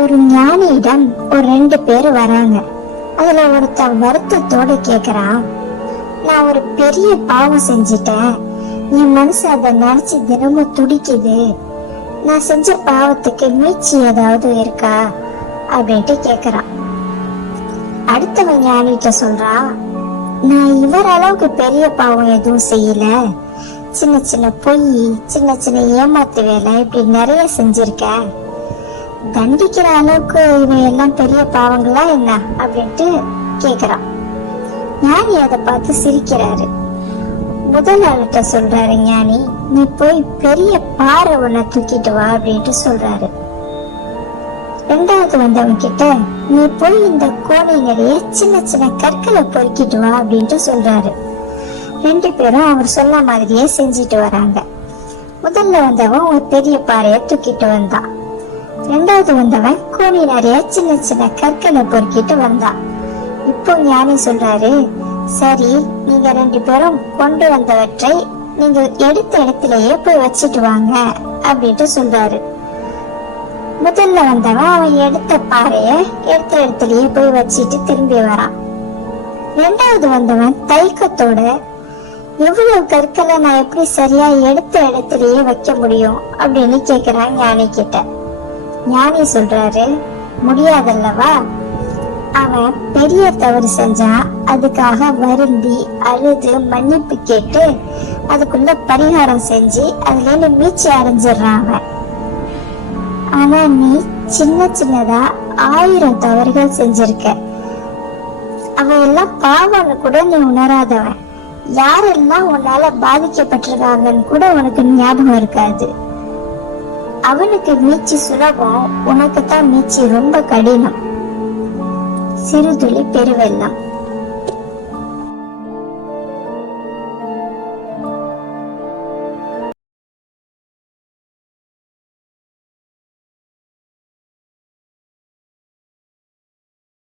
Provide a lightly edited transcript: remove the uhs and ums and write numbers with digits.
ஒரு ஞானியிடம் ஒரு 2 பேர் வராங்க. அதுல ஒருத்தன் வருத்தத்தோட கேக்குறான், நான் ஒரு பெரிய பாவம் செஞ்சிட்டேன், என் மனசு அதை நினைச்சு தினமும் துடிக்குது, நான் செஞ்ச பாவத்துக்கு மீட்சி ஏதாவது இருக்கா அப்படின்ட்டு கேக்குறான். அடுத்தவன் ஞானிட்ட சொல்றான், நான் இவர் அளவுக்கு பெரிய பாவம் எதுவும் செய்யல, சின்ன சின்ன பொய், சின்ன சின்ன ஏமாத்து வேலை இப்படி நிறைய செஞ்சிருக்கேன், தண்டிக்கிற அளவுக்கு இவன் எல்லாம் பெரிய பாவங்களா என்ன அப்படின்ட்டு கேக்குறான். ஞானி அதை பார்த்து சிரிக்கிறாரு. முதல் ஆளுட்ட சொல்றாரு ஞானி, நீ போய் பெரிய பாறை ஒன்ன தூக்கிட்டு வா அப்படின்ட்டு சொல்றாரு. 2வது வந்தவன் கிட்ட, நீ போய் இந்த கோணி நிறைய சின்ன சின்ன கற்களை பொறுக்கிட்டு வா அப்படின்ட்டு சொல்றாரு. 2 பேரும் அவர் சொன்ன மாதிரியே செஞ்சிட்டு வராங்க. முதல்ல வந்தவன் ஒரு பெரிய பாறைய தூக்கிட்டு வந்தான். 2வது வந்தவன் கோணி நிறைய சின்ன சின்ன கற்களை பொறுக்கிட்டு வந்தான். இப்போ ஞானி சொல்றாரு, சரி, நீங்க 2 பேரும் கொண்டு வந்தவற்றை நீங்க எடுத்த இடத்திலேயே போய் வச்சிட்டு வாங்க அப்படின்ட்டு சொல்றாரு. முதல்ல வந்தவன் அவன் எடுத்த பாறைய எடுத்த இடத்திலேயே போய் வச்சிட்டு திரும்பி வரான். 2வது வந்தவன் தயக்கத்தோட, எவ்வளவு கற்களை நான் எப்படி சரியா எடுத்த இடத்திலேயே வைக்க முடியும் அப்படின்னு கேக்குறான் ஞானி கிட்ட. ஞானி சொல்றாரு, முடியாதல்லவா, அவன் பெரிய தவறு செஞ்சான், அதுக்காக வருந்தி அழுது மன்னிப்பு கேட்டு அதுக்குள்ள பரிகாரம் செஞ்சு அதுல இருந்து மீட்சி அடைஞ்சிடறான் அவன். ஆனா நீ சின்ன சின்னதா 1000 தவறுகள் செஞ்சிருக்க, அவன் எல்லாம் பாவம்னு கூட நீ உணராதவன், யாரெல்லாம் உன்னால பாதிக்கப்பட்டிருக்காங்கன்னு கூட உனக்கு ஞாபகம் இருக்காது. அவனுக்கு மீட்சி சுலபம், உனக்கு தான் மீட்சி ரொம்ப கடினம். சிறுதுளி பெருவெள்ளம்.